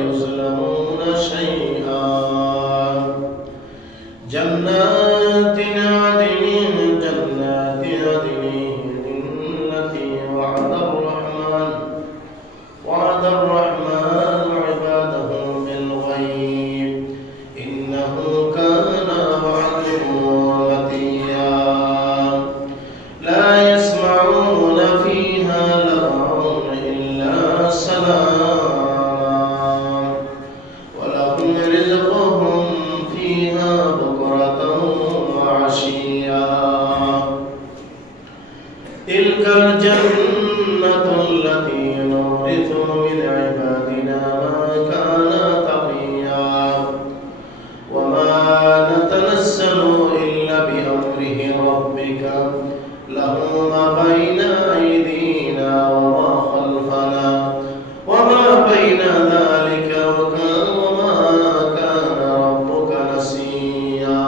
يظلمون شيئا جنات عدن التي وعد الرحمن عباده بالغيب إنه كان وعده متيا لا يسمعون فيها لغوا إلا سلاما ولهم رزقهم فيها بكرة وعشيا تلك الجنة التي نورث من عبادنا من كان تقيا وما نتنزل إلا بأمره ربك له ما بين أيدينا وما خلفنا وما بين ذلك وما كان ربك نسيا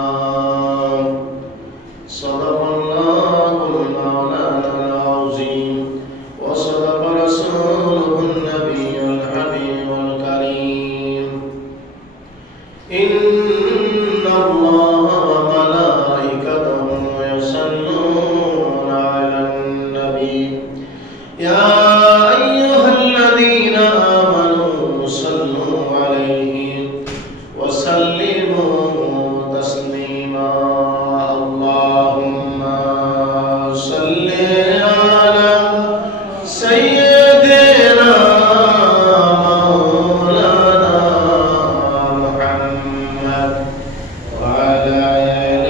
صدق الله مولانا العظيم وصدق رسوله النبي الحبيب الكريم إن الله وملائكته يصلون على النبي يا أيها الذين آمنوا صلوا عليه وسلموا تسليما اللهم صل على سيدنا مولانا محمد وعلى آل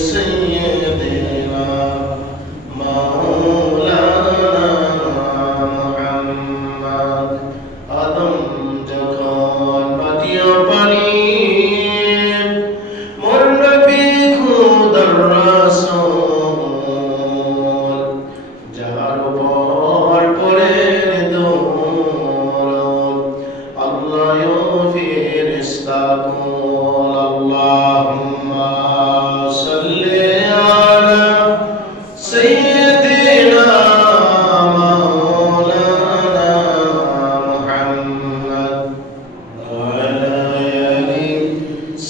سيدنا مولانا محمد আদম যখন পাঠিয়ে পানির মোর নবী খুদার রাসূল যার উপর পড়ে দরুদ আল্লাহ ও ফেরেশতা কুল আল্লাহুম্মা সাল্লি আলা সাইয়্যিদিনা মাওলানা মুহাম্মদ ওয়া আলা আলি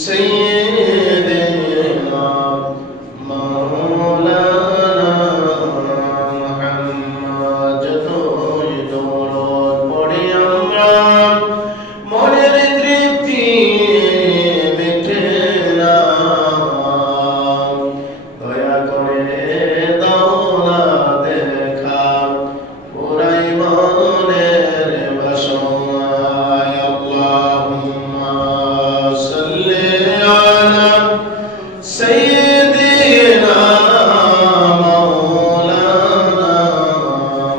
সাইয়্যিদিনা মাওলানা মুহাম্মদ যতই দরুদ পড়ি আমরা মনের তৃপ্তি মেটে না দয়া করে দাও না দেখা পুরাই মনের বাসনা আল্লাহুম্মা সাল্লি আলা সাইয়্যিদিনা মাওলানা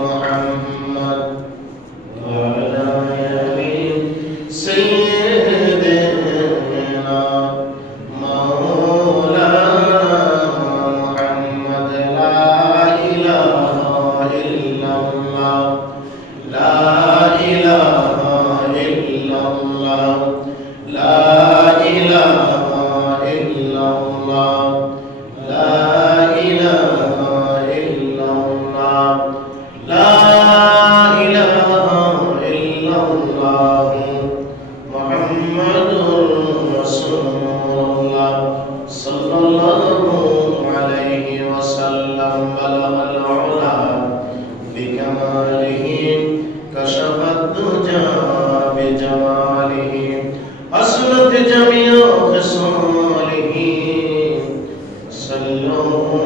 মুহাম্মদ ওয়া আলা আলি সাইয়্যিদিনা মাওলানা মুহাম্মদ লা ইলাহা ইল্লাল্লাহ লা ইলাহা ইল্লাল্লাহ লা ইলাহা ইল্লাল্লাহ লা ইলাহা ইল্লাল্লাহ লা ইলাহা ইল্লাল্লাহ মুহাম্মাদুর রাসূলুল্লাহ সাল্লাল্লাহু আলাইহি ওয়াসাল্লাম বালাগাল উলা বিকামালিহি কাশাফাত দুজা বিজামালিহি আসলাত জামিউ খিসালিহি সাল্লাল্লাহু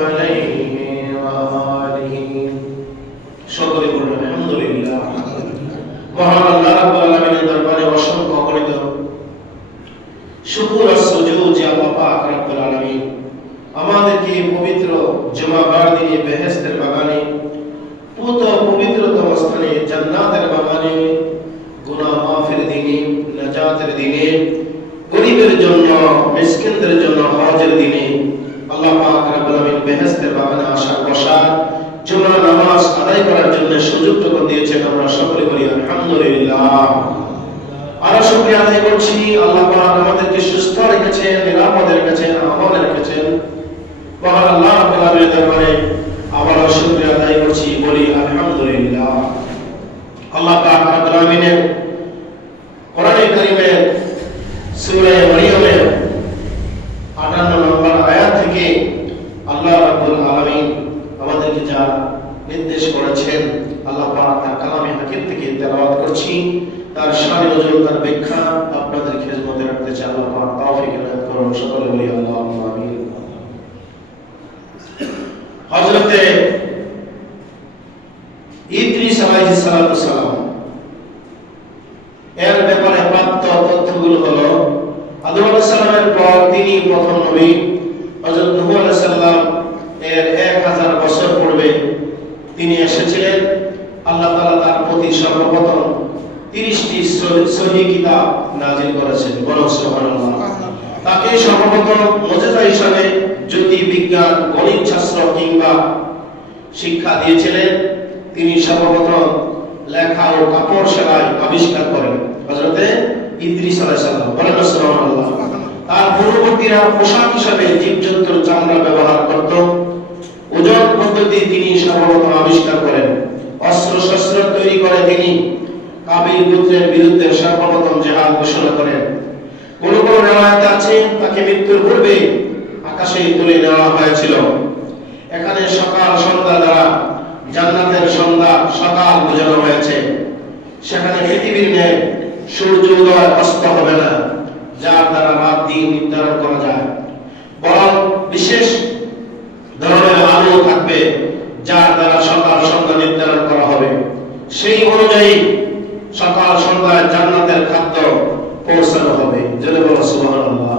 আলাইহি ওয়া আলিহি সকলে বলুন আলহামদুলিল্লাহ মহান আল্লাহ রাব্বুল আলামিনের দরবারে অসংখ্য অগণিত শুকর আর সুজুদ যে আল্লাহ পাক রব্বুল আলামিন আমাদেরকে পবিত্র জুমাবার দিনে বেহেশতের বাগানে পুত পবিত্রতম স্থানে জান্নাতের বাগানে গুনাহ মাফের দিনে নাজাতের দিনে গরিবের জন্য মিসকিনদের জন্য হজের দিনে আল্লাহ পাক রব্বুল আলামিন বেহেশতের বাগানে আসার বসার জুমার নামাজ আদায় করার জন্য সুযোগ করে দিয়েছেন আমরা সকলে বলি আলহামদুলিল্লাহ আর শুকরিয়া আদায় করছি আল্লাহ পাক আমাদেরকে সুস্থ রেখেছেন নিরাপদে রেখেছেন আমলে রেখেছেন মহান আল্লাহ রাব্বুল আলামিনের দরবারে আবার শুকরিয়া আদায় করছি বলি আলহামদুলিল্লাহ আল্লাহ পাক রব্বুল আলামিনের কারীমের সূরা মারিয়ামের 58 নম্বর আয়াত থেকে আল্লাহ রাব্বুল আলামিন আমাদেরকে যা নির্দেশ করেছেন আল্লাহ পাক তার কালামে হাকিম থেকে তেলাওয়াত করছি। তার শানে নজরুল, তার ব্যাখ্যা আপনাদের খিদমতে রাখতে চাই। আল্লাহ পাক তৌফিক এনায়েত করুন। সকলে বলি আল্লাহুম্মা আমিন। হযরতে ইদ্রিস আলাইহিস সালাতু সালাম এর ব্যাপারে প্রাপ্ত তথ্যগুলো হলো, আদম আলাইহিস সালামের পর তিনি প্রথম নবী। হযরত নূহ আলাইহিস সালাম এর 1000 বছর পূর্বে তিনি এসেছিলেন। আল্লাহ তাআলা তার প্রতি সর্বপ্রথম 30টি সহিহ কিতাব নাযিল করেছেন। বলুন সুবহানাল্লাহ। তাকে সর্বপ্রথম মুজিজা হিসেবে জ্যোতি বিজ্ঞান, গণিত শাস্ত্র কিংবা শিক্ষা দিয়েছিলেন। তিনি সর্বপ্রথম লেখা ও কাপড় সেলাই আবিষ্কার করেন হযরতে ইদ্রিস আলাইহিস সালাম। বলেন সুবহানাল্লাহ। তার পূর্ববর্তীরা পোশাক হিসেবে জীবজন্তুর চামড়া ব্যবহার করত। ওজন পদ্ধতি তিনি সর্বপ্রথম আবিষ্কার করেন। অস্ত্র শস্ত্র তৈরি করে তিনি কাবিল গোত্রের বিরুদ্ধে সর্বপ্রথম জিহাদ ঘোষণা করেন। কোন কোন রিওয়ায়াত আছে তাকে মৃত্যুর পূর্বে আকাশে তুলে নেওয়া হয়েছিল। এখানে সকাল সন্ধ্যা দ্বারা জান্নাতের সন্ধ্যা সকাল বোঝানো হয়েছে। সেখানে পৃথিবীর ন্যায় সূর্য উদয় অস্ত হবে না, যার দ্বারা রাত দিন নির্ধারণ করা যায়, বরং বিশেষ ধরনের আলো থাকবে যার দ্বারা সকাল সন্ধ্যা নির্ধারণ করা হবে। সেই অনুযায়ী সকাল সন্ধ্যায় জান্নাতের খাদ্য পৌঁছানো হবে। জোরে বলো সুবহানাল্লাহ।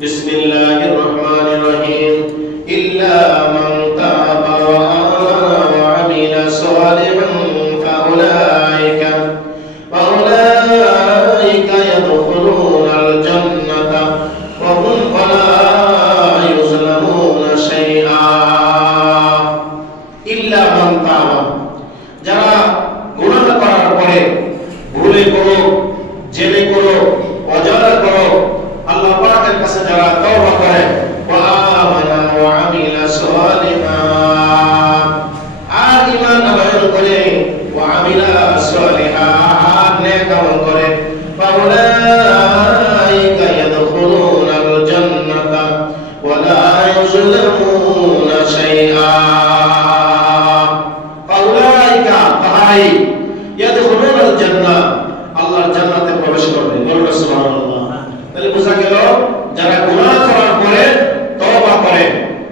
বিসমিল্লাহির রহমানির রহিম। ইল্লা মান তাবা ওয়া আমিলা সালিহান ফাউলাইকা ইয়াদখুলুনাল জান্নাতা ওয়া হুম ওয়ালা ইউযলামুনা শাইআ। ইল্লা মান তাবা, যারা গুনাহ করার পরে ভুলে করো, জেনে করো, অজানা করো, আল্লাহ পাকের কাছে যারা তওবা করে, ওয়া আমানা ওয়া আমিলা সালিহান, আর ঈমান আনয়ন করে, ওয়া আমিলা সালিহান, নেক আমল করে, ফাউলাইকা ইয়াদখুলুনাল জান্নাতা ওয়া লা ইউযলামুনা শাইআ। ফাউলাইকা তাহাই ইয়াদখুলুনাল জান্নাহ, আল্লাহর জান্নাতে প্রবেশ করবে। বলুন সুবহানাল্লাহ। তাহলে বোঝা গেল যারা গুনাহ করার পরে তওবা করে,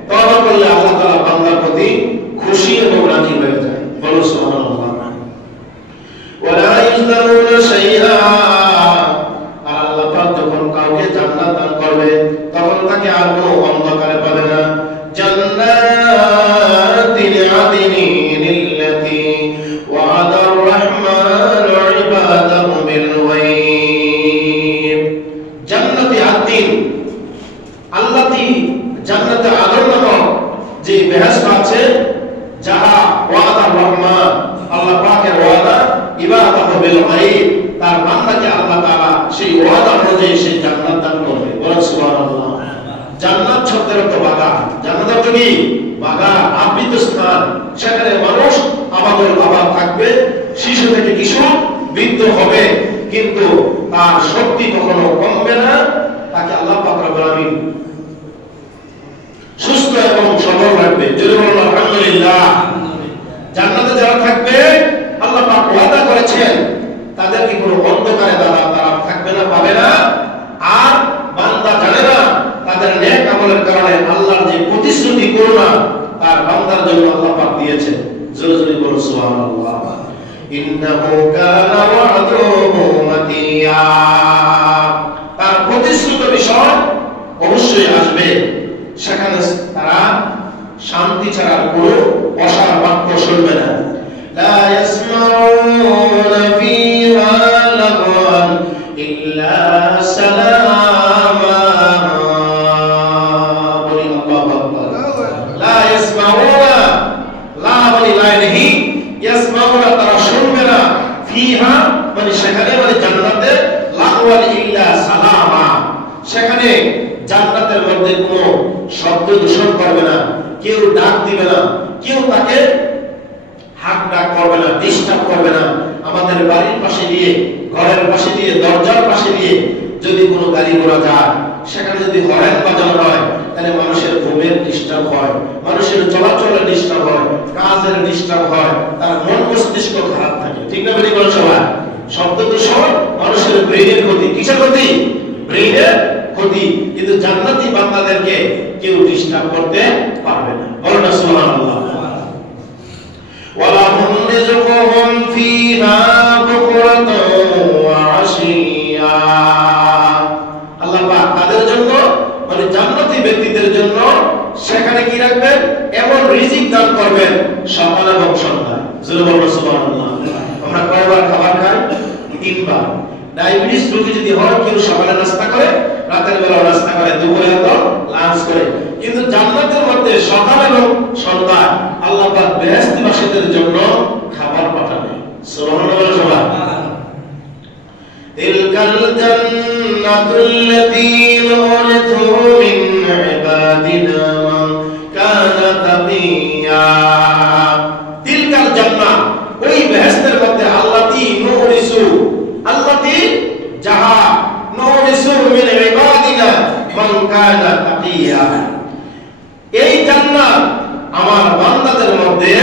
তওবা করলে আল্লাহ তাআলা বান্দার প্রতি খুশি এবং রাজি হয়ে যায়। বলুন সুবহানাল্লাহ। ওয়া লা ইউযলামুনা শাইআ, আর আল্লাহ পাক যখন কাউকে জান্নাত দান করবে তখন তাকে আর কোনো অন্ধকারে পাবে না। জান্নাতিন আদিনিন আল্লাতী ওয়াদার রাহমানু ইবাদাহু বিল গায়ব। জান্নাতি আদিন আল্লাতী, জান্নাতে আদর নামক যে বেহেশত আছে, যাহা ওয়াদার রহমান, আল্লাহ পাকের ওয়াদা, ইবাদাহু বিল গায়ব, তার বান্দাকে আল্লাহ তাআলা সেই ওয়াদা অনুযায়ী সেই জান্নাত দান করবে। বলেন সুবহানাল্লাহ। জান্নাত শব্দের অর্থ বাগান। জান্নাত অর্থ কি? বাগান, আবৃত স্থান। সেখানে মানুষ আবাদুল আবাদ থাকবে, শিশু থেকে কিশোর, বৃদ্ধ হবে, কিন্তু তার শক্তি কখনো কমবে না। তাকে আল্লাহ পাক রব্বুল আলামিন সুস্থ এবং সবল রাখবে। জোরে বলুন আলহামদুলিল্লাহ। জান্নাতে যারা থাকবে আল্লাহ পাক ওয়াদা করেছেন তাদেরকে কোনো অন্ধকারে তারা থাকবে না, পাবে না। আর বান্দা জানে না তাদের নেক আমলের কারণে আল্লাহর যে প্রতিশ্রুতি করুণা তার বান্দার জন্য আল্লাহ পাক দিয়েছেন। জোরে জোরে বলুন সুবহানাল্লাহ। ইন্নাহু কানা ওয়া'দুহু মাতিয়া, তার প্রতিশ্রুত বিষয় অবশ্যই আসবে। সেখানে তারা শান্তি ছাড়া কোনো অসার বাক্য শুনবে না। লা ইয়াসমাউনা ফিহা লাগওয়ান ইল্লা সালামা। বলি আল্লাহু আকবার। লা ইয়াসমাউনা, লা বলি লা নেহি, ইয়াসমাউনা তারা শুনবে না, ফিহা মানে সেখানে, মানে জান্নাতে, লাগওয়ান ইল্লা সালামা, সেখানে জান্নাতের মধ্যে কোনো শব্দ দূষণ করবে না, কেউ ডাক দিবে না, কেউ তাকে হাক ডাক করবে না, ডিস্টার্ব করবে না। আমাদের বাড়ির পাশে দিয়ে ঘরের পাশে দিয়ে, দরজার পাশে দিয়ে যদি কোনো গাড়ি ঘোড়া যায়, সেখানে যদি হরেন বাজানো হয়, তাহলে মানুষের ঘুমের ডিস্টার্ব হয়, মানুষের চলাচলের ডিস্টার্ব হয়, কাজের ডিস্টার্ব হয়, তার মন মস্তিষ্ক খারাপ থাকে। ঠিক না বেশি বলেন সবাই? শব্দ দূষণ মানুষের ব্রেইনের ক্ষতি। কিসের ক্ষতি? ব্রেইনের ক্ষতি। কিন্তু জান্নাতি বান্দাদেরকে কেউ ডিস্টার্ব করতে পারবে না। বলেন না সুবহানাল্লাহ। ওয়ালাহুম রিজকুহুম ফিহা বুকরাতান ওয়া আশিয়া। আল্লাহ পাক তাদের জন্য, মানে জান্নাতি ব্যক্তিদের জন্য সেখানে কি রাখবেন? এমন রিজিক দান করবেন সকাল এবং সন্ধ্যায়। সুবহানাল্লাহ। আমরা কয়বার খাবার খাই? 3 বার। ডায়াবেটিস রোগী যদি হয়, কেউ সকালে নাস্তা করে, রাতের বেলা নাস্তা করে, দুপুরে তো লাঞ্চ করে। কিন্তু জান্নাতের মধ্যে সকাল এবং সন্ধ্যায় আল্লাহ পাক বেহেশতবাসীদের জন্য খাবার পাঠাবে। সুবহানাল্লাহ। তিলকাল জান্নাতুল্লাতী নুরিথু মিন ইবাদিনা মান কানা তাকিয়া। তিলকাল জান্নাত, ওই বেহেশতের মধ্যে আল্লাতী নুরিসু, আল্লাতী যাহা নুরিসু মিন ইবাদিনা মান কানা তাকিয়া। এই জান্নাত আমার বান্দাদের মধ্যে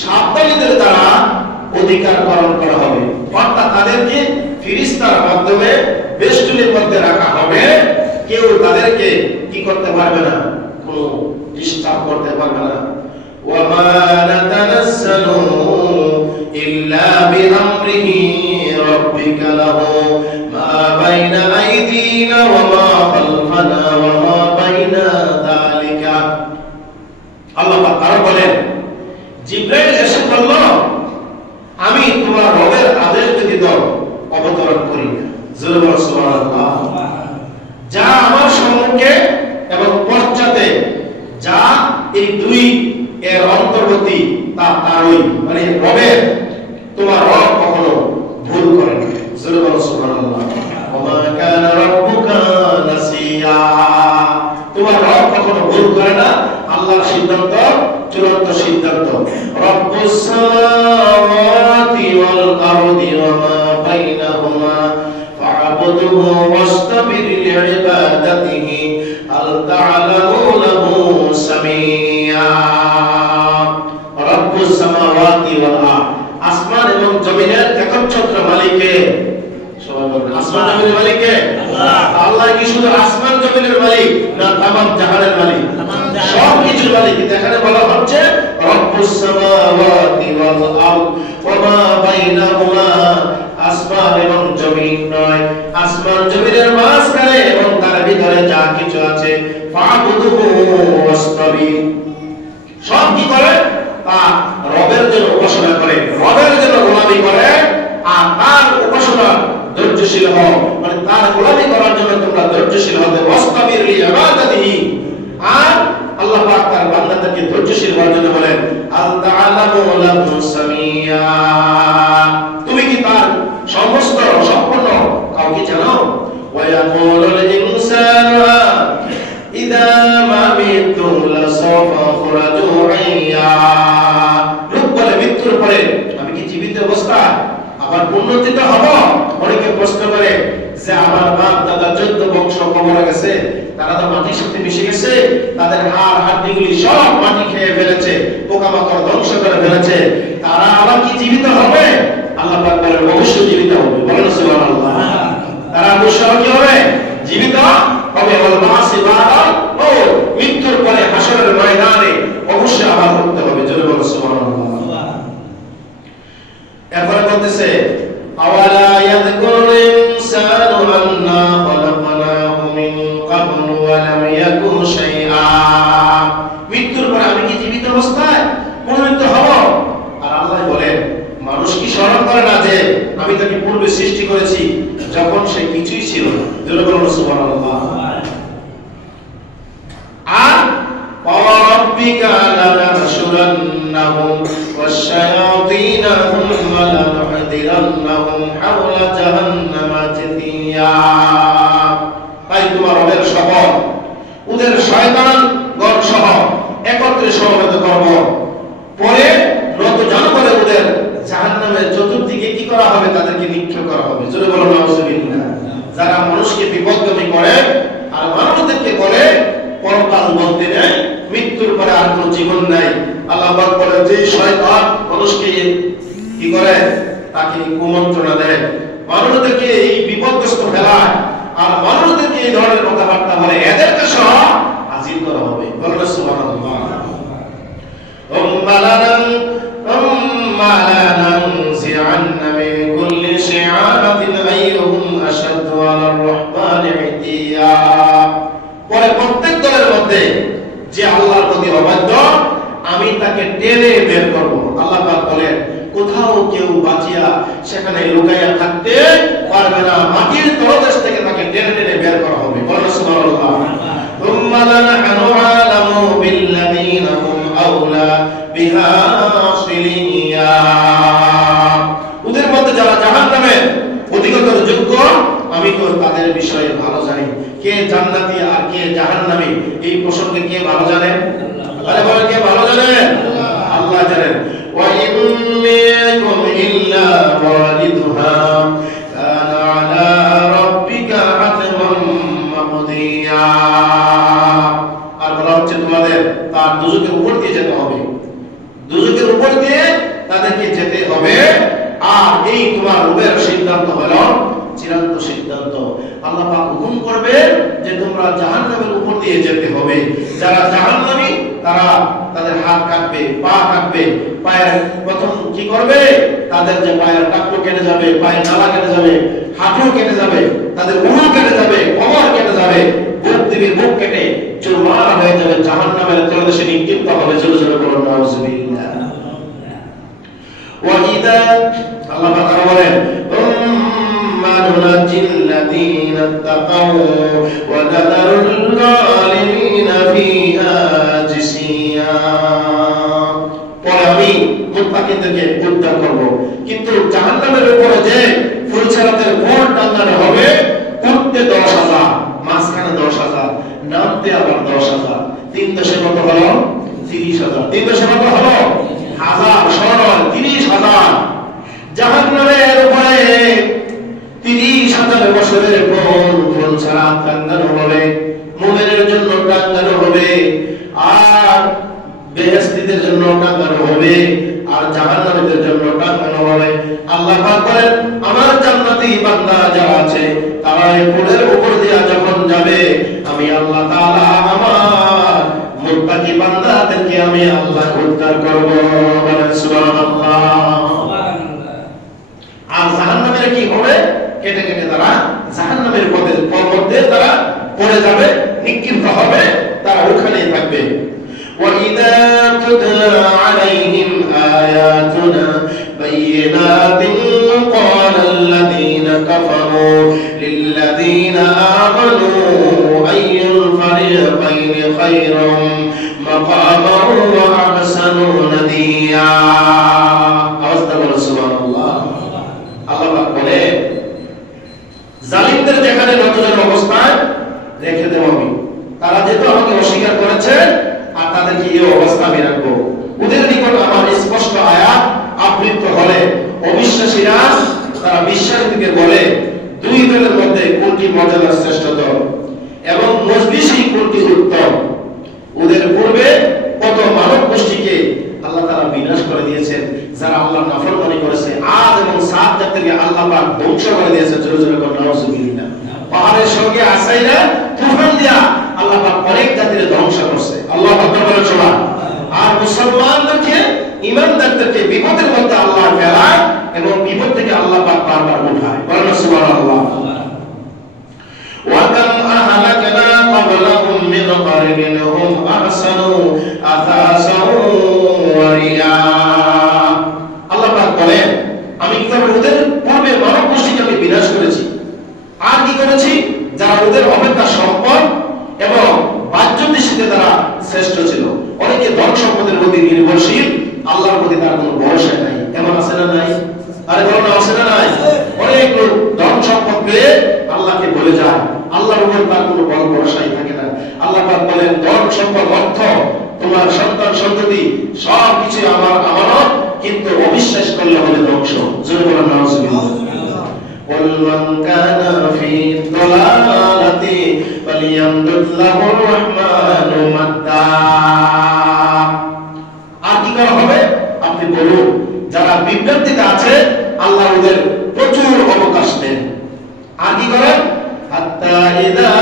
সাবধানীদের দ্বারা অধিকারকরণ করা হবে। অর্থাৎ তাদেরকে ফেরেশতার মাধ্যমে বেষ্টনীর মধ্যে রাখা হবে। কেউ তাদেরকে কি করতে পারবে না, কোনো ডিস্টার্ব করতে পারবে না। ওয়া মা নাতানাজ্জালু ইল্লা বিআমরিহি রাব্বিকা লাহু মা বাইনা আইদিনা ওয়া মা খালফানা ওয়া মা বাইনা যালিকা। আল্লাহ তাআলা বলেন, জিবরাইল এসে বলল, আমি তোমার রবের আদেশ ব্যতীত অবতরণ করি না। সুবহানাল্লাহ। যা আমার সম্মুখে এবং পশ্চাতে, যা এই দুই এর অন্তর্বর্তী, তা তারই, মানে রবের, তোমার রব কখনো ভুল করে না। সুবহানাল্লাহ। ওয়া মা কানা রাব্বুকা নাসিয়া। তোমার রব কখনো ভুল করে না। আল্লাহর সিদ্ধান্ত চূড়ান্ত সিদ্ধান্ত। রব্বুস সামাওয়াতি ওয়াল আরদি ওয়া মা বাইনাহুমা ফা'বুদহু ওয়াসতাবির লিইবাদাতিহি হাল তা'লামু লাহু সামিয়া। রব্বুস সামাওয়াতি ওয়াল আরদ, আসমান এবং জমিনের একচ্ছত্র মালিক কে? সবাই বলেন, আসমান জমিনের মালিক কে? আল্লাহ। আল্লাহ কি শুধু আসমান জমিনের মালিক, না তামাম জাহানের মালিক? সব কিছুর মালিক। এখানে বলা হচ্ছে রব্বুস সামাওয়াতি ওয়াল আরদ ওয়া মা বাইনাহুমা, আসমান এবং জমিন নয়, আসমান জমিনের মাঝখানে এবং তার ভিতরে যা কিছু আছে, ফা'বুদহু ওয়াসতাবির, সব কি করে? তা রবের জন্য উপাসনা করে, রবের জন্য গোলামি করে, আর তার উপাসনা ধৈর্যশীল হও, মানে তার গোলামি করার জন্য তোমরা ধৈর্যশীল হতে। ওয়াসতাবির লিইবাদাতিহি, আর আল্লাহ পাক তার বান্দাদেরকে ধৈর্যশীল হওয়ার জন্য বলেন, আল তা'লামু লাহু সামিয়া। তুমি কি তার সমস্ত সম্পূর্ণ কাউকে জানো? ওয়া ইয়াকুলুল ইনসানু ইযা মা মিতু লাসাফা খুরাজু হাইয়া। লোক বলে মৃত্যুর পরে আমি কি জীবিত অবস্থায় আবার পুনরুত্থিত হব? অনেকে প্রশ্ন করে যে আমার বাপ দাদা 14 বংশ কবরে গেছে, তারা তো মাটির সাথে মিশে গেছে, তাদের হাড় হাড্ডিগুলি সব মাটি খেয়ে ফেলেছে, পোকামাকড় ধ্বংস করে ফেলেছে, তারা আবার কি জীবিত হবে? আল্লাহ পাক বলেন, অবশ্যই জীবিত হবে। বলেন সুবহানাল্লাহ। তারা অবশ্যই কি হবে? জীবিত হবে। ওয়াল বাসি বাদাল মউত, মৃত্যুর পরে হাসরের ময়দানে অবশ্যই আবার উঠতে হবে। জোরে বলেন সুবহানাল্লাহ। এরপরে বলতেছে, আওয়ালা ইয়াযকুরুল ইনসানু আন্না খালাকনাহু মিন ক্বাবলু ওয়া লাম ইয়াকু শাইআ। মৃত্যুর পরে আমি কি জীবিত অবস্থায় পুনরুত্থিত হব? আর আল্লাহ বলেন, মানুষ কি স্মরণ করে না যে আমি তাকে পূর্বে সৃষ্টি করেছি যখন সে কিছুই ছিল না? জোরে বলুন সুবহানাল্লাহ। আর ওয়ারাব্বিকা লানাহশুরান্নাহুম ওয়াশ-শায়াতিনা থুম্মা লানুহদিরান্নাহুম হাওলা জাহান্নামা জিথিয়া। তাই তোমার রবের শপথ, ওদের শয়তানগণ সহ একত্রে সমবেত করব, পরে নত জানু করে ওদের জাহান্নামের চতুর্দিকে কি করা হবে? তাদেরকে নিক্ষেপ করা হবে। জোরে বলুন নাউজুবিল্লাহ। যারা মানুষকে বিপদগামী করে আর মানুষদেরকে বলে পরকাল বলতে নেই, মৃত্যুর পরে আর কোনো জীবন নাই। আল্লাহ পাক বলেন যে শয়তান মানুষকে কি করে, তাকে কুমন্ত্রণা দেয়, মানুষদেরকে এই বিপদগ্রস্ত ফেলায় আর মানুষদেরকে এই ধরনের কথাবার্তা বলে, এদেরকে সহ হাজির করা হবে। বলেন সুবহানাল্লাহ। লানানজি'আন্না মিন কুল্লি শি'আরাতিন আইয়ুহুম আশাদ্দু আলার রাহমানি ইতিয়া। পরে প্রত্যেক দলের মধ্যে যে আল্লাহর প্রতি অবাধ্য আমি তাকে টেনে বের করব। আল্লাহ পাক বলেন কোথাও কেউ বাঁচিয়া সেখানে লুকাইয়া থাকতে পারবে না, মাটির তলদেশ থেকে তাকে টেনে টেনে বের করা হবে। বলেন সুবহানাল্লাহ। থুম্মা লানাহনু আলামু বিল্লাযীনা হুম আওলা বিহা সিলিয়া। ওদের মধ্যে যারা জাহান্নামের অধিকতর যোগ্য আমি তো তাদের বিষয়ে ভালো জানি। কে জান্নাতি আর কে জাহান্নামী এই প্রসঙ্গে কে ভালো জানেন? আরে বলেন কে ভালো জানেন? আল্লাহ জানেন। ওয়া ইন মিনকুম ইল্লা ওয়ারিদুহা কানা আলা রাব্বিকা হাতমান মাকদিয়া। আর বলা হচ্ছে তোমাদের তার দুজকের উপর দিয়ে যেতে হবে, দুজকের উপর দিয়ে তাদেরকে যেতে হবে। আর এই তোমার রবের সিদ্ধান্ত হলো চিরান্ত সিদ্ধান্ত। আল্লাহ পাক হুকুম করবে যে তোমরা জাহান্নামের উপর দিয়ে যেতে হবে। যারা জাহান্নামী তারা তাদের হাত কাটবে, পা কাটবে। পায়ের প্রথম কি করবে? তাদের যে পায়ের টাকলো কেটে যাবে, পায়ের নালা কেটে যাবে, হাঁটু কেটে যাবে, তাদের উরু কেটে যাবে, কোমর কেটে যাবে, বুক দিকে বুক কেটে চুরমার হয়ে যাবে, জাহান্নামের তলদেশে নিক্ষিপ্ত হবে। জোরে জোরে বলুন নাউজুবিল্লাহ। ওয়া ইদা আল্লাহ পাক বলেন ننجي الذين اتقوا ونذر الظالمين فيها جثيا। পরে আমি মুত্তাকিনদেরকে উদ্ধার করব, কিন্তু জাহান্নামের উপরে যে ফুলছাড়াতের বোর্ড টাঙানো হবে, উঠতে 10,000, মাঝখানে 10,000, নামতে আবার 10,000। 3 দশে কত হলো? 30,000। 3 দশে কত হলো? 1000 সরল 30,000। জাহান্নামের উপরে 30,000 বছরের ফুল ছাড়া টাঙ্গানো হবে, মুমিনের জন্য টাঙ্গানো হবে, আর বেহেশতীদের জন্য টাঙ্গানো হবে, আর জাহান্নামীদের জন্য টাঙ্গানো হবে। আল্লাহ পাক বলেন আমার জান্নাতি বান্দা যারা আছে তারা এই ফুলের উপর দিয়ে যখন যাবে, আমি আল্লাহ তাআলা আমার মুত্তাকি বান্দাদেরকে আমি আল্লাহ উদ্ধার করব। বলেন সুবহানাল্লাহ। আর জাহান্নামীরা কি হবে? কেটে কেটে তারা জাহান্নামের মধ্যে তারা পড়ে যাবে, নিক্ষিপ্ত হবে, তারা ওখানেই থাকবে। وَإِذَا تُتْلَى عَلَيْهِمْ آيَاتُنَا بَيِّنَاتٍ قَالَ الَّذِينَ كَفَرُوا لِلَّذِينَ آمَنُوا أَيُّ الْفَرِيقَيْنِ خَيْرٌ مَقَامًا وَأَحْسَنُ نَدِيًّا। সুবহানাল্লাহ। আল্লাহ পাক বলে জালিমদের যেখানে নতজানু অবস্থায় রেখে দেব আমি, তারা যেহেতু আমাকে অস্বীকার করেছে আর তাদেরকে এই অবস্থা আমি রাখবো। ওদের নিকট আমার স্পষ্ট আয়াত আবৃত হলে অবিশ্বাসীরা তারা বিশ্বাসীকে বলে দুই দলের মধ্যে কোনটি মর্যাদার শ্রেষ্ঠতর এবং মজলিসি কোনটি উত্তম। ওদের পূর্বে কত মানব গোষ্ঠীকে আল্লাহ তাআলা বিনাশ করে দিয়েছেন যারা আল্লাহর নাফরমানি করেছে। আদ এবং সাদ জাতিকে আল্লাহ পাক ধ্বংস করে দিয়েছে। জোরে জোরে বলুন নাউজুবিল্লাহ। পাহাড়ের সঙ্গে আসাইরা তুফান দিয়া আল্লাহ পাক অনেক জাতিকে ধ্বংস করছে। আল্লাহ আকবার বলেন সবাই। আর মুসলমানদেরকে, ঈমানদারদেরকে বিপদের মধ্যে আল্লাহ ফেলায় এবং বিপদ থেকে আল্লাহ পাক বারবার উঠায়। বলেন সুবহানাল্লাহ। ওয়া কাম আহলাকনা ক্বাবলাহুম মিন কারনিন হুম আহসানু আসাসাও ওয়া রিয়া। আল্লাহ পাক বলেন আমি কি করে ওদের পূর্বে মানব গোষ্ঠীকে আমি বিনাশ করেছি, আর কি করেছি যারা ওদের অপেক্ষা সম্পদ এবং বাহ্য দৃষ্টিতে তারা শ্রেষ্ঠ ছিল। অনেকে ধন সম্পদের প্রতি নির্ভরশীল, আল্লাহর প্রতি তার কোনো ভরসা নাই। এমন আছে না নাই? আরে বলো না, আছে না নাই? অনেক লোক ধন সম্পদ পেয়ে আল্লাহকে ভুলে যায়, আল্লাহর উপর তার কোনো বড় ভরসাই থাকে না। আল্লাহ পাক বলেন ধন সম্পদ অর্থ তোমার সন্তান সন্ততি সব কিছু আমার আমানত, কিন্তু অবিশ্বাস করলে হবে ধ্বংস। জোরে বলেন নাউজুবিল্লাহ। মান কানা ফি দালালাতি ফালিয়ামদুদ লাহুর রহমানু মাদ্দা। আর কি করা হবে আপনি বলুন, যারা বিভ্রান্তিতে আছে আল্লাহ ওদের প্রচুর অবকাশ দেন। আর কি করেন, হাত্তা ইযা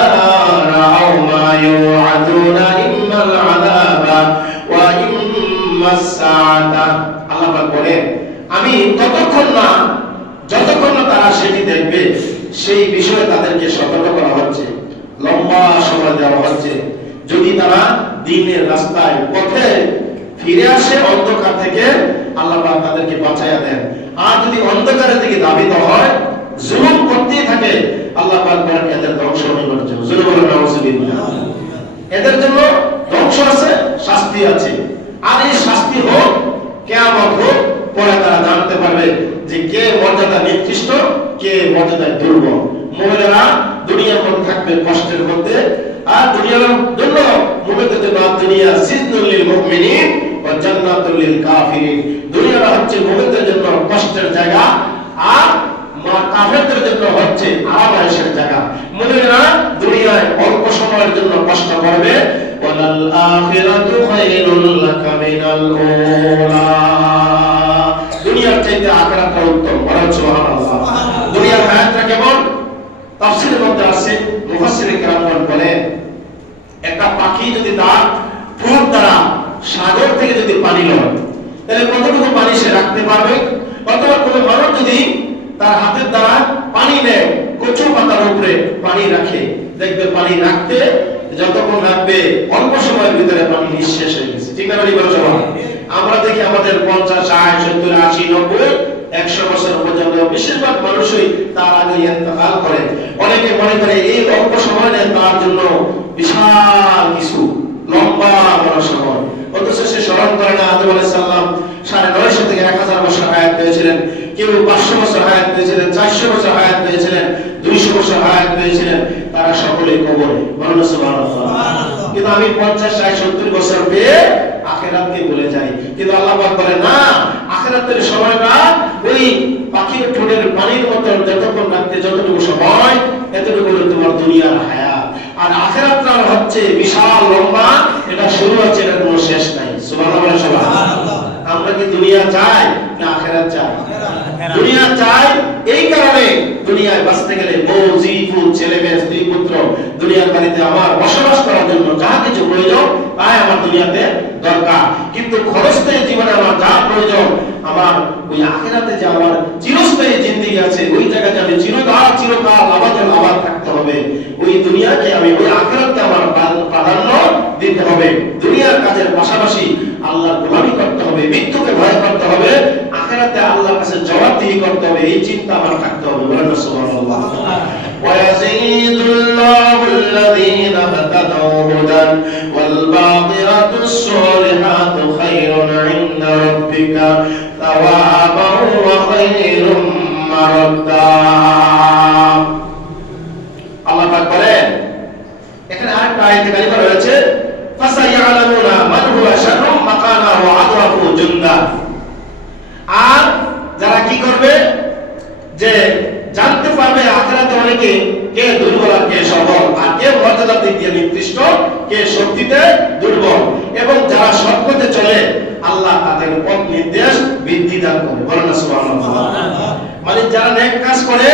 রাআউ মা ইউআদুনা ইম্মাল আযাবা ওয়া ইম্মাস সাআতা। আল্লাহ পাক বলেন আমি যতক্ষণ না তারা সেটি দেখবে সেই বিষয়ে তাদেরকে সতর্ক করা হচ্ছে, লম্বা সময় দেওয়া হচ্ছে। যদি তারা দ্বীনের রাস্তায় পথে ফিরে আসে অন্ধকার থেকে, আল্লাহ পাক তাদেরকে বাঁচাইয়া দেন। আর যদি অন্ধকারের দিকে ধাবিত হয়, জুলুম করতেই থাকে, আল্লাহ পাক বলেন এদের ধ্বংস অনিবার্য। জুলুম বলেন নাউযুবিল্লাহ। এদের জন্য ধ্বংস আছে, শাস্তি আছে। আর এই শাস্তি হোক, কিয়ামত হোক, পরে তারা জানতে পারবে যে কে মর্যাদা নিকৃষ্ট, কে মর্যাদায় দুর্বল। মুমিনেরা দুনিয়ার মধ্যে থাকবে কষ্টের মধ্যে, আর দুনিয়ার জন্য মুমিনদের জন্য দুনিয়া সিজনুল লিল মুমিনিন ওয়া জান্নাতুল লিল কাফিরিন। দুনিয়াটা হচ্ছে মুমিনদের জন্য কষ্টের জায়গা, আর কাফেরদের জন্য হচ্ছে আরামের জায়গা। মুমিনেরা দুনিয়ায় অল্প সময়ের জন্য কষ্ট করবে, ওয়ালাল আখিরাতু খায়রুল লাকা মিনাল উলা। দুনিয়ার চাইতে আখিরাতটা উত্তম। বলেন সুবহানাল্লাহ। দুনিয়ার হায়াতটা কেমন? তাফসীরের মধ্যে আছে, মুফাসসির কেরামগণ বলেন একটা পাখি যদি তার ঠোঁট দ্বারা সাগর থেকে যদি পানি লয়, তাহলে কতটুকু পানি সে রাখতে পারবে? অথবা কোনো মানুষ যদি তার হাতের দ্বারা পানি নেয়, কচু পাতার উপরে পানি রাখে, দেখবে পানি রাখতে যতক্ষণ রাখবে অল্প সময়ের ভিতরে পানি নিঃশেষ হয়ে গেছে। ঠিক না বলছো? আমরা দেখি আমাদের 50, 60, 70, 80, 90, 100 বছর পর্যন্ত বেশিরভাগ মানুষই তার আগে ইন্তেকাল করে। অনেকে মনে করে এই অল্প সময় তার জন্য বিশাল কিছু, লম্বা বড় সময়। অথচ সে স্মরণ করে না আদম আলাইহিস সালাম 950 থেকে 1000 বছর হায়াত পেয়েছিলেন, কেউ 500 বছর হায়াত পেয়েছিলেন, 400 বছর হায়াত পেয়েছিলেন, 200 বছর হায়াত পেয়েছিলেন। তারা সকলেই কবরে। বলেন সুবহানাল্লাহ। কিন্তু আমি 50, 60, 70 বছর পেয়ে আখিরাতকে ভুলে যাই। কিন্তু আল্লাহ পাক বলে না, আখিরাতের সময়টা ওই পাখির ঠোঁটের পানির মতো যতক্ষণ রাখতে যতটুকু সময়, এতটুকু তোমার দুনিয়ার হায়াত। আর আখিরাতটা হচ্ছে বিশাল লম্বা, এটা শুরু হচ্ছে, এটার কোনো শেষ নাই। সুবহানাল্লাহ। আমরা কি দুনিয়া চাই না আখিরাত চাই? দুনিয়া চাই। এই কারণে দুনিয়ায় বাঁচতে গেলে বউ, জি, পুত, ছেলে মেয়ে, স্ত্রী, পুত্র, দুনিয়ার বাড়িতে আমার বসবাস করার জন্য যা কিছু প্রয়োজন তাই আমার দুনিয়াতে দরকার। কিন্তু ক্ষণস্থায়ী জীবনে আমার যা প্রয়োজন, আমার ওই আখিরাতে যে আমার চিরস্থায়ী জিন্দেগি আছে, ওই জায়গাতে আমি চিরকাল আবাদ থাকতে হবে। ওই দুনিয়াকে আমি, ওই আখিরাতকে আমার প্রাধান্য দিতে হবে। দুনিয়ার কাজের পাশাপাশি আল্লাহর গোলামি করতে হবে, মৃত্যুকে ভয় করতে হবে, আখিরাতে আল্লাহর কাছে জবাবদিহি করতে হবে, এই চিন্তা আমার থাকতে হবে। বলেন সুবহানাল্লাহ। ওয়ায়াজিদুল্লাহু আল্লাযীনা ইহতাদাউ হুদান ওয়াল বাকিয়াতুস সালিহাতু খায়রুন ইনদা রাব্বিকা সাওয়াবান ওয়া খায়রুম মারাদ্দা। আল্লাহ পাক বলেন, এখানে আরেকটা আয়াতে কারিমা রয়েছে, ফাসায়ালামুনা মান হুয়া শাররুম মাকানা ওয়া আদরাফু জুনদা। আর যারা কি করবে, যে জানতে পারবে আখিরাতে অনেকে কে দুর্বল আর কে সবল, আর কে মর্যাদার দিক দিয়ে নিকৃষ্ট, কে শক্তিতে দুর্বল। এবং যারা সৎ পথে চলে আল্লাহ তাদের পথ নির্দেশ বৃদ্ধি দান করে। বলেন না সুবহানাল্লাহ। মানে যারা নেক কাজ করে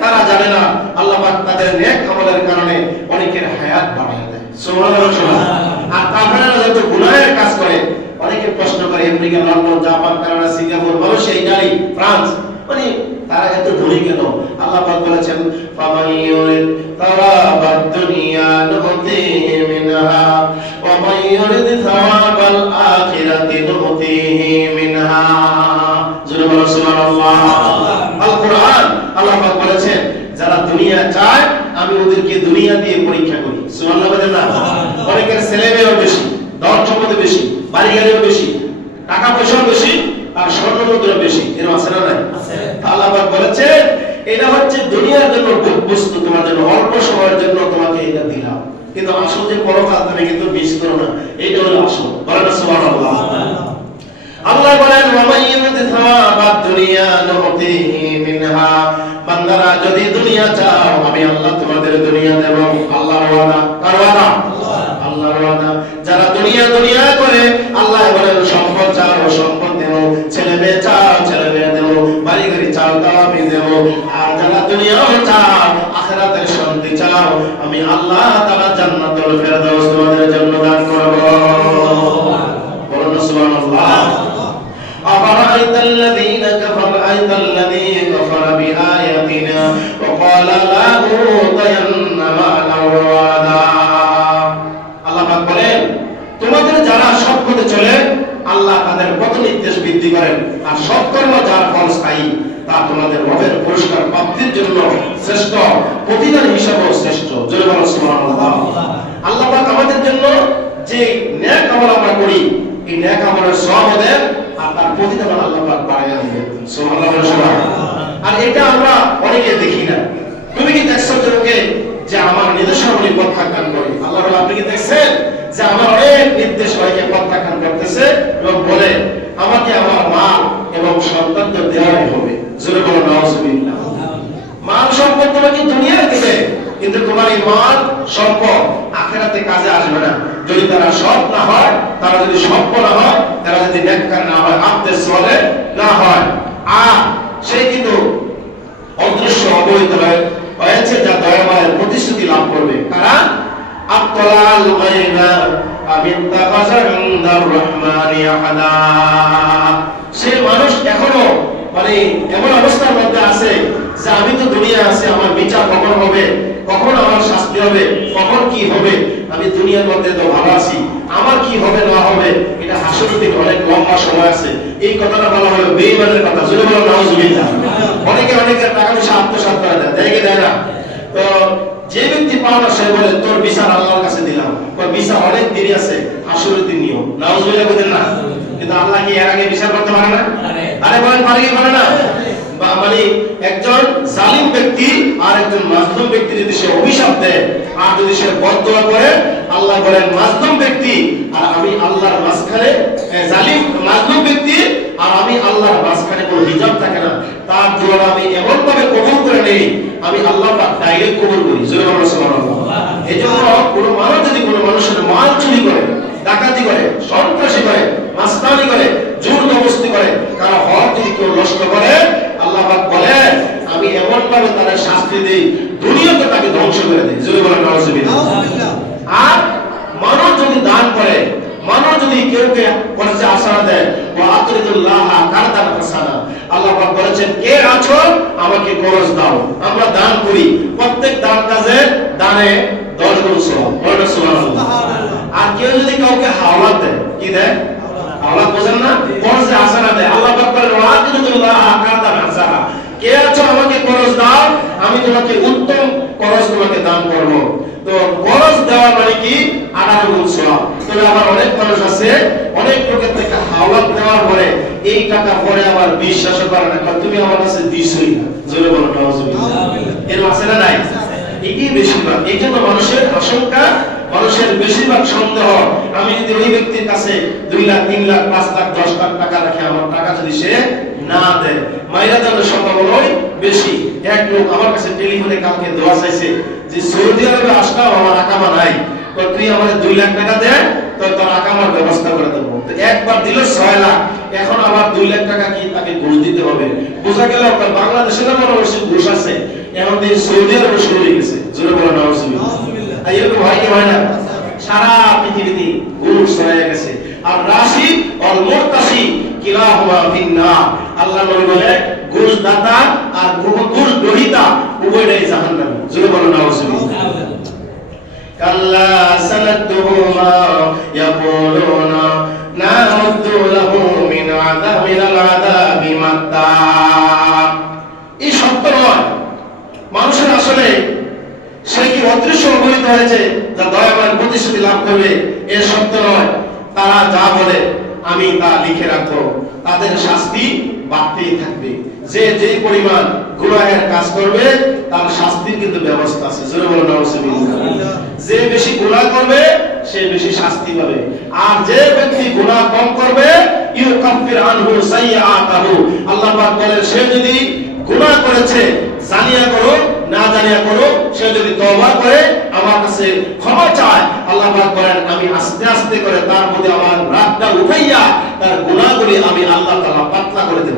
তারা জানে না আল্লাহ পাক তাদের নেক আমলের কারণে অনেকের হায়াত বাড়ায় দেয়। সুবহানাল্লাহ। আর কাফেররা যত গুনাহের কাজ করে, অনেকে প্রশ্ন করে America, London, Japan, Canada, Singapore, Malaysia, Italy, France, মানে তারা এত ধনী কেন? আল্লাহ পাক বলেছেন, ফামাইয়ুরিদ তাওয়াবাদ দুনিয়া নুতিহি মিনহা ওয়া মাইয়ুরিদ সাওয়াবাল আখিরাতি নুতিহি মিনহা। সুবহানাল্লাহ। আল কোরআন আল্লাহ পাক বলেছেন, যারা দুনিয়া চায় আমি ওদেরকে দুনিয়া দিয়ে পরীক্ষা করি। সুবহানাল্লাহ বলেন না? অনেকের ছেলে মেয়েও বেশি, ধন সম্পদ বেশি, বাড়ি গাড়িও বেশি, টাকা পয়সাও বেশি, আর স্বর্ণ মুদ্রা বেশি। এরকম আছে না নাই? আল্লাহ পাক বলেছেন, এটা হচ্ছে দুনিয়ার জন্য বস্তু, তোমার জন্য অল্প সময়ের জন্য তোমাকে এটা দিলাম, কিন্তু আসল যে পরকাল তুমি কিন্তু মিস করো না, এইটা হলো আসল। বলেন সুবহানাল্লাহ। আল্লাহ বলেন ওয়া মাইয়ুরিদ সাওয়াবাদ দুনিয়া নুতিহি মিনহা, বান্দারা যদি দুনিয়া চাও আমি আল্লাহ তোমাদের দুনিয়া দেব। আল্লাহর ওয়াদা, কার ওয়াদা? আল্লাহর ওয়াদা। যারা দুনিয়া দুনিয়া করে আল্লাহ বলেন সম্পদ চাও সম্পদ দেব, ছেলে মেয়ে চাও ছেলে মেয়ে দেব, বাড়ি গাড়ি চাও তাও আমি দেব। আর যারা দুনিয়াও চাও আখিরাতের শান্তি চাও আমি আল্লাহ তাআলা জান্নাতুল ফেরদাউস তোমাদের জন্য দান করব। বলুন সুবহানাল্লাহ। أفرأيت الذين كفر أيت الذي كفر بآياتنا وقال لا أوتين مالا وولدا। আল্লাহ পাক বলেন তোমাদের যারা সৎ পথে চলে আল্লাহ তাদের পথ নির্দেশ বৃদ্ধি করেন, আর সৎকর্ম যার ফল স্থায়ী তা তোমাদের রবের পুরস্কার প্রাপ্তির জন্য শ্রেষ্ঠ, প্রতিদান হিসাবেও শ্রেষ্ঠ। জয় বলুন সুবহানাল্লাহ। আল্লাহ পাক আমাদের জন্য যে নেক আমল আমরা করি এই নেক আমলের সওয়াব দেন আর তার প্রতিদান আল্লাহ পাক বাড়াইয়া দিবেন। সুবহানাল্লাহ। আর এটা আমরা অনেকে দেখি না। তুমি কি দেখছো লোকে যে আমার নির্দেশাবলী প্রত্যাখ্যান করে? আল্লাহ বলে আপনি কি দেখছেন যে আমার অনেক নির্দেশ হয়কে প্রত্যাখ্যান করতেছে এবং বলে আমাকে আমার মা এবং সন্তান তো দেওয়াই হবে। জোরে বলো নাউজুবিল্লাহ। মাল সম্পদ তোমাকে দুনিয়া দিবে কিন্তু তোমার এই মাল সম্পদ আখিরাতে কাজে আসবে না যদি তারা সৎ না হয়, তারা যদি সৎ না হয়, তারা যদি নেককার না হয়, আব্দে সালেহ না হয়। আর সে কিন্তু অদৃশ্য অবৈধ হয়েছে যা দয়াময়ের প্রতিশ্রুতি লাভ করবে। কারণ আত্তালাল গায়বা আবিত্তাকাযা ইনদার রহমানি আহাদা। সে মানুষ এখনো মানে এমন অবস্থার মধ্যে আছে যে আমি তো দুনিয়া আছে, আমার বিচার কখন হবে, কখন আমার শাস্তি হবে, কখন কি হবে, আমি দুনিয়ার মধ্যে তো ভালো আছি, আমার কি হবে না হবে এটা হাসরের দিন অনেক লম্বা সময় আছে। এই কথাটা বলা হলো বেঈমানের কথা। জোরে বলো নাউজুবিল্লাহ। অনেকে অনেকের টাকা পয়সা আত্মসাৎ করে দেয়, দেয় কি দেয় না? তো যে ব্যক্তি পায় না সে বলে তোর বিচার আল্লাহর কাছে দিলাম। ওই বিচার অনেক দেরি আছে, হাসরের দিন নিও। নাউজুবিল্লাহ বলেন না? কিন্তু আল্লাহ কি এর আগে বিচার করতে পারে না? আরে বলেন পারে কি পারে না? মানে একজন জালিম ব্যক্তি আর একজন মাজলুম ব্যক্তি যদি সে অভিশাপ দেয় আর যদি সে বদদোয়া করে, আল্লাহ বলেন মাজলুম ব্যক্তি আর আমি আল্লাহর মাঝখানে, জালিম মাজলুম ব্যক্তি আর আমি আল্লাহর মাঝখানে কোনো হিজাব থাকে না, তার দোয়া আমি এমন ভাবে কবুল করে নেই, আমি আল্লাহ পাক ডাইরেক্ট কবুল করি। জোরে বলুন সুবহানাল্লাহ। এজন্য কোনো মানুষ যদি কোনো মানুষের মাল চুরি করে, ডাকাতি করে, সন্ত্রাসী করে, মাস্তানি করে, জোর জবরদস্তি করে, কারো হক যদি কেউ নষ্ট করে, আল্লাহ পাক বলেন আমি এমন ভাবে তার শাস্তি দেই দুনিয়াতে তাকে ধ্বংস করে দেই। জোরে বলেন নাউজুবিল্লাহ। আর মানুষ যদি দান করে, মানুষ যদি কেউকে কর্জে আশরা দেয়, ওয়া আতরিদুল্লাহ কারদান হাসানা, আল্লাহ পাক বলেছেন কে আছো আমাকে কর্জ দাও। আমরা দান করি, প্রত্যেক দান কাজে দানে 10 গুণ সওয়াব। বলেন সুবহানাল্লাহ। আর কেউ যদি কাউকে হাওলাত দেয়, কি দেয়? হাওলাত বোঝেন না? কর্জে আশরা দেয়, আল্লাহ পাক বলেন ওয়া আতরিদুল্লাহ কারদান হাসানা, কে আছো আমাকে কর্জ দাও, আমি তোমাকে উত্তম কর্জ তোমাকে দান করব। তো কর্জ দেওয়া মানে কি? 18 গুণ সওয়াব। তবে আবার অনেক মানুষ আছে অনেক লোকের থেকে হাওলাত দেওয়ার পরে এই টাকা পরে আবার বিশ্বাস করে না, তুমি আমার কাছে দিছই না। জোরে বলো নাউজুবিল্লাহ। এর আছে না নাই? এটাই বেশিরভাগ। এই জন্য মানুষের আশঙ্কা, মানুষের বেশিরভাগ সন্দেহ, আমি যদি ওই ব্যক্তির কাছে 2 লাখ 3 লাখ 5 লাখ 10 লাখ টাকা রাখি, আমার টাকা যদি সে না দেয়, মাইরা যাওয়ার সম্ভাবনাই বেশি। এক লোক আমার কাছে টেলিফোনে কালকে দোয়া চাইছে যে সৌদি আরবে আসলাম, আমার আকামা নাই, তো তুই আমাদের 2 লাখ টাকা দে, তো তোর আকামার ব্যবস্থা করে দেবো। তো একবার দিল 6 লাখ, এখন আবার 2 লাখ টাকা কি তাকে ঘুষ দিতে হবে। বোঝা গেল বাংলাদেশে না মানুষের ঘুষ আছে, এখন দিন সৌদি আরবে শুরু হয়ে গেছে। জোরে বলো নাউজুবিল্লাহ। এরকম হয় কি হয় না? সারা পৃথিবীতে ঘুষ হয়ে গেছে। আর রাশি অল মুরতাশি কিলাহুমা ফিন্নার, আল্লাহ নবী বলে ঘুষ দাতা আর ঘুষ গ্রহীতা উভয়টাই জাহান্নামে। জোরে বলো নাউজুবিল্লাহ। কাল্লা সানাদুহু মা ইয়াকুলুনা নামুদ্দু লাহু মিন আযাবি মাত্তা। এই সত্য নয়, মানুষের আসলে সে কি অদৃশ্য অবহিত হয়েছে যা দয়াময়ের প্রতিশ্রুতি লাভ করবে, এ সত্য নয়। তারা যা বলে আমি তা লিখে রাখবো, তাদের শাস্তি বাড়তেই থাকবে। যে যে পরিমাণ গুনাহের কাজ করবে তার শাস্তির কিন্তু ব্যবস্থা আছে। জোরে বলো নাউজুবিল্লাহ। যে বেশি গুনাহ করবে সে বেশি শাস্তি পাবে, আর যে ব্যক্তি গুনাহ কম করবে ইউকাফির আনহু সাইয়্যাতাহু। আল্লাহ পাক বলেন সে যদি গুনাহ করেছে, জানিয়া করো না জানিয়া করো, সে যদি তওবা করে আমার কাছে ক্ষমা চায়, আল্লাহ পাক বলেন আমি আস্তে আস্তে করে তার প্রতি আমার রাগটা উঠাইয়া তার গুনাহগুলি আমি আল্লাহ তাআলা পাতলা করে দেব।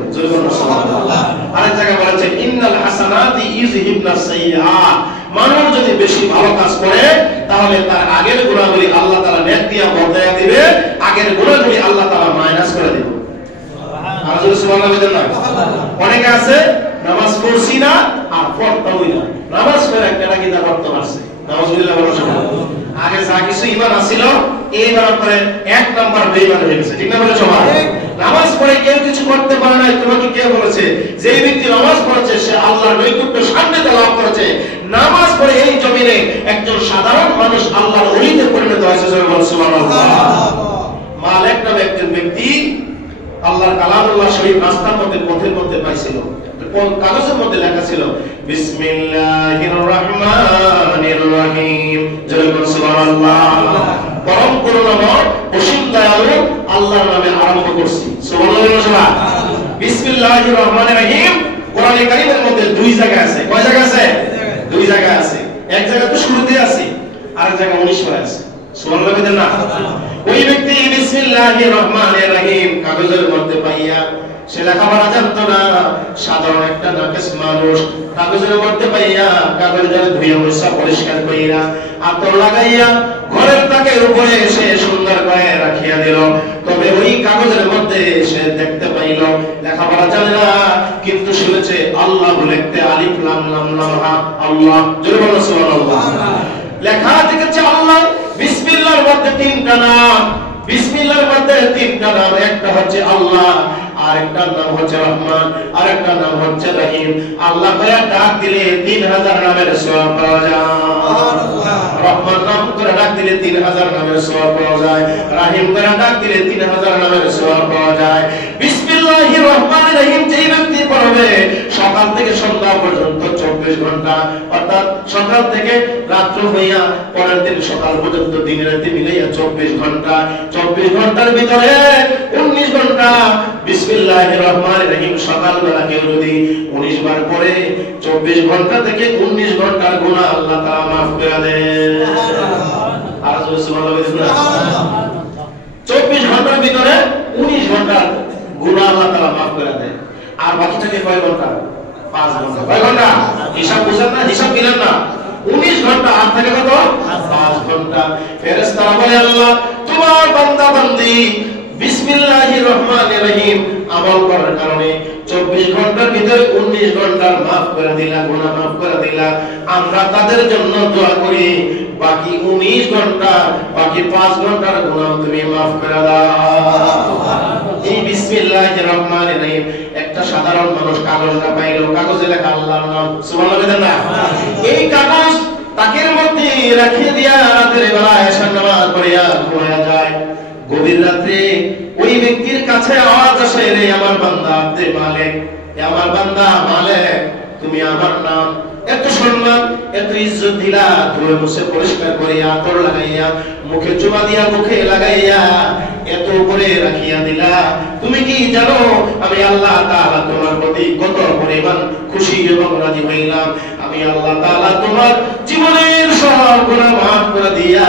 সুবহানাল্লাহ। আরেক জায়গায় বলেছে ইন্নাল হাসানাতি ইউযহিবনাস সাইয়্যাত। মানুষ যদি বেশি ভালো কাজ করে তাহলে তার আগের গুনাহগুলি আল্লাহ তাআলা নেক দিয়া বদলায়া দিবে, আগের গুনাহগুলি আল্লাহ তাআলা মাইনাস করে দিবে। অনেকে আছে নামাজ পড়ছি না আর পড়তামই না, নামাজ পড়ে একটা নাকি তা পড়তে পারছে। নামাজুবিল্লাহ বলা শোনা আগে যা কিছু ঈমান আছিল এইবার পরে এক নাম্বার বেঈমান হয়ে গেছে। ঠিক না বলে সবাই? নামাজ পড়ে কেউ কিছু করতে পারে না, তোমাকে কে বলেছে? যে ব্যক্তি নামাজ পড়েছে সে আল্লাহর নৈকট্য সান্নিধ্য লাভ করেছে। নামাজ পড়ে এই জমিনে একজন সাধারণ মানুষ আল্লাহর ওলিতে পরিণত হয়েছে। সুবহানাল্লাহ। মালিক নামে একজন ব্যক্তি আল্লাহর কালামুল্লাহ শরীফ রাস্তার মধ্যে পথের মধ্যে পাইছিল, কাগজের মধ্যে লেখা ছিল বিসমিল্লাহির রহমানির রহিম। জয়গণ সুবহানাল্লাহ। পরম করুণাময় অসীম দয়ালু আল্লাহর নামে আরম্ভ করছি। সুবহানাল্লাহ। বিসমিল্লাহির রহমানির রহিম কোরআনে কারীমের মধ্যে দুই জায়গা আছে। কয় জায়গা আছে? দুই জায়গা আছে। এক জায়গা তো শুরুতে আছে, আরেক জায়গা 19 পরে আছে। সুবহানাল্লাহ বলেন না? ওই ব্যক্তি বিসমিল্লাহির রহমানির রহিম কাগজের মধ্যে পাইয়া, সে লেখাপড়া জানতো না, সাধারণ একটা নাকেশ মানুষ, কাগজের মধ্যে পাইয়া কাগজের ধুইয়া মুছা পরিষ্কার কইরা আতর লাগাইয়া ঘরের তাকের উপরে সে সুন্দর করে রাখিয়া দিল। তবে ওই কাগজের মধ্যে সে দেখতে পাইল লেখাপড়া জানে না, কিন্তু শুনেছে আল্লাহ লিখতে আলিফ লাম লাম লাম হা আল্লাহ। জোরে বলো সুবহানাল্লাহ। লেখা দেখেছে আল্লাহ। বিসমিল্লাহর মধ্যে তিনটা নাম, বিসমিল্লাহর মধ্যে তিনটা নাম, একটা হচ্ছে আল্লাহ, আরেকটা নাম হচ্ছে রহমান, আরেকটা নাম হচ্ছে রহিম। আল্লাহ ভাইয়া ডাক দিলে 3000 নামের সওয়াব পাওয়া যায়। সুবহানাল্লাহ। রহমান নাম করে ডাক দিলে 3000 নামের সওয়াব পাওয়া যায়, রহিম করে ডাক দিলে 3000 নামের সওয়াব পাওয়া যায়। বিসমিল্লাহির রহমানির রহিম যেই ব্যক্তি পড়বে সকাল থেকে সন্ধ্যা পর্যন্ত 24 ঘন্টা, অর্থাৎ সকাল থেকে রাত্র হইয়া পরের দিন সকাল পর্যন্ত দিন রাতে মিলাইয়া 24 ঘন্টা, 24 ঘন্টার ভিতরে 19 ঘন্টা বিসমিল্লাহির রহমানির রহিম সকাল বেলা কেউ যদি 19 বার পড়ে 24 ঘন্টা থেকে 19 ঘন্টার গুনাহ আল্লাহ তাআলা maaf করে দেন। সুবহানাল্লাহ। আর সুবহানাল্লাহ। 24 ঘন্টার ভিতরে 19 ঘন্টার গুনাহ আল্লাহ তাআলা maaf করে দেন। আর বাকি থাকে কয় ঘন্টা? 5 ঘন্টা। কয় ঘন্টা? হিসাব বুঝেন না, হিসাব দিলেন না। 19 ঘন্টা আর থাকে কত? 5 ঘন্টা। ফেরেশতারা বলে আল্লাহ তোমার বান্দা বান্দি বিসমিল্লাহির রহমানির রহিম আমল করার কারণে 24 ঘন্টার ভিতরে 19 ঘন্টার maaf করে দিলা, গুনাহ maaf করে দিলা। আমরা তাদের জন্য দোয়া করি বাকি 19 ঘন্টা, বাকি 5 ঘন্টার গুনাহ তুমি maaf করে দাও। এই বিসমিল্লাহির রহমানির রহিম একটা সাধারণ মানুষ কাগজটা পাইলো, কাগজে লেখা আল্লাহর নাম। সুবহানাল্লাহ। এই কাগজ তাকের মধ্যে রাখিয়ে দিয়া রাতের বেলা এশার নামাজ পড়িয়া ঘুমায়া যায়। গভীর রাতে ওই ব্যক্তির কাছে আওয়াজ আসে, রে আমার বান্দা আব্দে মালিক, হে আমার বান্দা মালিক, তুমি আমার নাম এত সম্মান এত ইজ্জত দিলা, ধুয়ে মুছে পরিষ্কার করিয়া আতর লাগাইয়া মুখে চুমা দিয়া মুখে লাগাইয়া এত উপরে রাখিয়া দিলা, তুমি কি জানো আমি আল্লাহ তাআলা তোমার প্রতি কত পরিমাণ খুশি এবং রাজি হইলাম? আমি আল্লাহ তাআলা তোমার জীবনের সব গুনাহ maaf করে দিয়া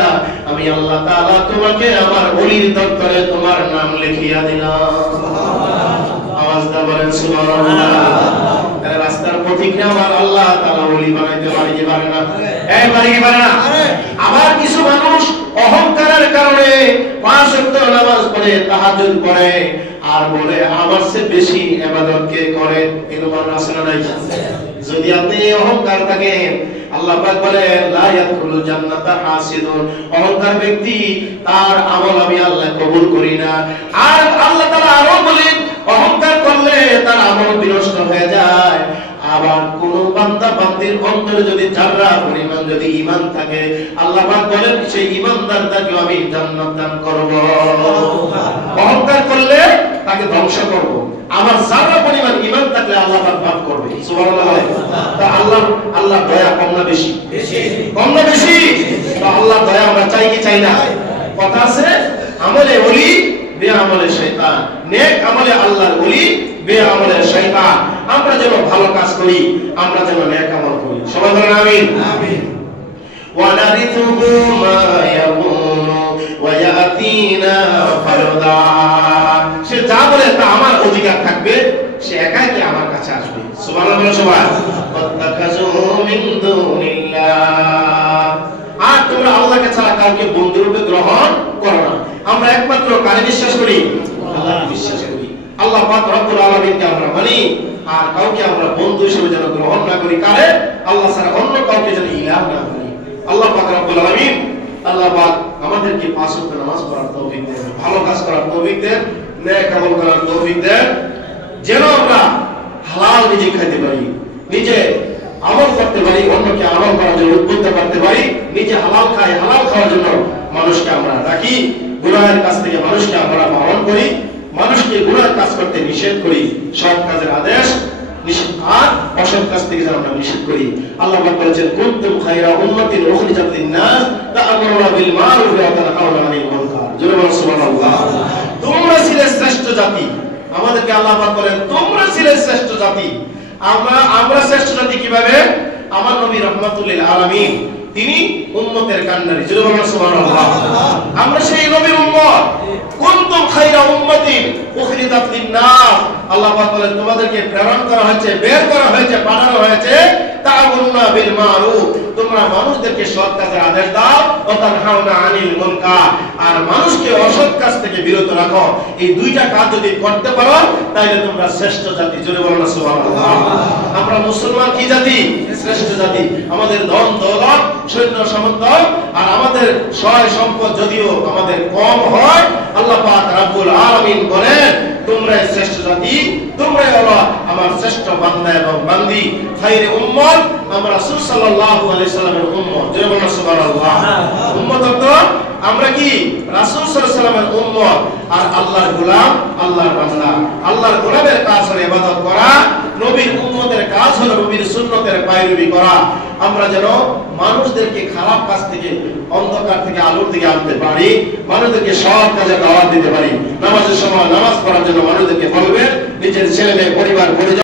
আমি আল্লাহ তাআলা তোমাকে আমার ওলির দপ্তরে তোমার নাম লিখিয়া দিলাম। সুবহানাল্লাহ। আওয়াজ দা বলেন সুবহানাল্লাহ। রাস্তার পথিকরা আমার আল্লাহ তাআলা ওলি বানাইতে পারে কি পারে না? পারে কি পারে না? আবার কিছু মানুষ অহংকারের কারণে 5 ওয়াক্ত নামাজ পড়ে, তাহাজ্জুদ পড়ে আর বলে আমার চেয়ে বেশি ইবাদত কে করে। এরকম মানুষ আছে না নাই? যদি আপনি অহংকার থাকেন আল্লাহ পাক বলে লা ইয়াদখুলুল জান্নাতা হাসিদুন, অহংকার ব্যক্তি তার আমল আমি আল্লাহ কবুল করি না। আর আল্লাহ তাআলা আরো বলেন অহংকার করলে তার আমল বিনষ্ট হয়ে যায়। আবার কোন বান্দা বান্দির অন্তরে যদি যারা পরিমাণ যদি ঈমান থাকে আল্লাহ পাক বলেন সেই ঈমানদারটাকে আমি জান্নাত দান করব। অহংকার করলে তাকে ধ্বংস করব। আমার যারা পরিমাণ ঈমান থাকলে আল্লাহ পাক মাফ করবে। সুবহানাল্লাহ। তা আল্লাহ দয়া কম না বেশি? বেশি। কম না বেশি? তো আল্লাহ দয়া আমরা চাই কি চাই না? কথা আছে আমলে ওলি বেআমলে শয়তান, নেক আমলে আল্লাহর ওলি, বেআমলে শয়তান। আমরা যেন ভালো কাজ করি, আমরা যেন নেক আমল করি। সবাই বলেন আমিন। আমিন। ওয়ানারিথুহু মা ইয়াকুলু ওয়া ইয়াতিনা ফারদা। সে যা বলে তা আমার অধিকার থাকবে, সে একাই কি আমার কাছে আসবে। সুবহানাল্লাহ। সবাই ওয়াত্তাখাযু মিন দুনিল্লাহ। আর তোমরা আল্লাহকে ছাড়া কাউকে বন্ধু রূপে গ্রহণ করো না। আমরা একমাত্র কারে বিশ্বাস করি? আল্লাহকে বিশ্বাস করি। আল্লাহ পাক রব্বুল আলামিনকে আমরা মানি, আর কাউকে আমরা বন্ধু হিসেবে যেন গ্রহণ না করি। কারে? আল্লাহ ছাড়া অন্য কাউকে যেন ইলাহ না করি। আল্লাহ পাক রব্বুল আলামিন, আল্লাহ পাক আমাদেরকে পাঁচ ওয়াক্ত নামাজ পড়ার তৌফিক দেন, ভালো কাজ করার তৌফিক দেন, নেক আমল করার তৌফিক দেন, যেন আমরা হালাল নিজে খেতে পারি, নিজে আমল করতে পারি, অন্যকে আমল করার জন্য উদ্বুদ্ধ করতে পারি, নিজে হালাল খাই, হালাল খাওয়ার জন্য মানুষকে আমরা ডাকি, গুনাহের কাছ থেকে মানুষকে আমরা বারণ করি, মানুষকে গুনাহের কাজ করতে নিষেধ করি, সৎ কাজের আদেশ নিষেধ, আর অসৎ কাজ থেকে যেন আমরা নিষেধ করি। আল্লাহ পাক বলেছেন, কুনতুম খায়রা উম্মাতিন উখরিজাত লিন-নাস তা'মুরুনা বিল মা'রুফ ওয়া তানহাউনা আনিল মুনকার। জোরে বলুন সুবহানাল্লাহ। তোমরা ছিলে শ্রেষ্ঠ জাতি। আমাদেরকে আল্লাহ পাক বলেন, তোমরা ছিলে শ্রেষ্ঠ জাতি। আমরা শ্রেষ্ঠ জাতি কিভাবে? আমার নবী রাহমাতুল লিল আলামিন, তিনি উম্মতের কান্ডারি। জোরে বলুন সুবহানাল্লাহ। আমরা সেই নবীর উম্মত। কুনতুম খায়রা উম্মাতিন উখরিজাত লিন-নাস। আল্লাহ পাক বলেন, তোমাদেরকে প্রেরণ করা হয়েছে, বের করা হয়েছে, পাঠানো হয়েছে তা'মুরুনা বিল মা'রুফ, তোমরা মানুষদেরকে সৎ কাজের আদেশ দাও, ওয়া তানহাউনা আনিল মুনকার, আর মানুষকে অসৎ কাজ থেকে বিরত রাখো। এই দুইটা কাজ যদি করতে পারো, তাহলে তোমরা শ্রেষ্ঠ জাতি। জোরে বলুন সুবহানাল্লাহ। আমরা মুসলমান কি জাতি? শ্রেষ্ঠ জাতি। আমাদের ধন দৌলত, সৈন্য সামন্ত আর আমাদের সয় সম্পদ যদিও আমাদের কম হয়, আল্লাহ পাক রব্বুল আলামিন বলেন, তোমরাই শ্রেষ্ঠ জাতি, তোমরাই হলো আমার শ্রেষ্ঠ বান্দা এবং বান্দি, খায়রে উম্মত। আমরা রাসূল সাল্লাল্লাহু আলাইহি সাল্লামের উম্মত। জয় বলুন সুবহানাল্লাহ। উম্মত তো আমরা কি? রাসূল সাল্লাল্লাহু আলাইহি সাল্লামের উম্মত, আর আল্লাহর গোলাম, আল্লাহর বান্দা। আল্লাহর গোলামের কাজ হলো ইবাদত করা, নবীর উম্মতের কাজ হলো নবীর সুন্নতের পায়রবি করা। আমরা যেন মানুষদেরকে খারাপ কাজ থেকে, অন্ধকার থেকে আলোর দিকে আনতে পারি, মানুষদেরকে সৎ কাজে দাওয়াত দিতে পারি। নামাজের সময় নামাজ পড়ার জন্য মানুষদেরকে বলবেন, নিজের ছেলে মেয়ে, পরিবার, পরিজন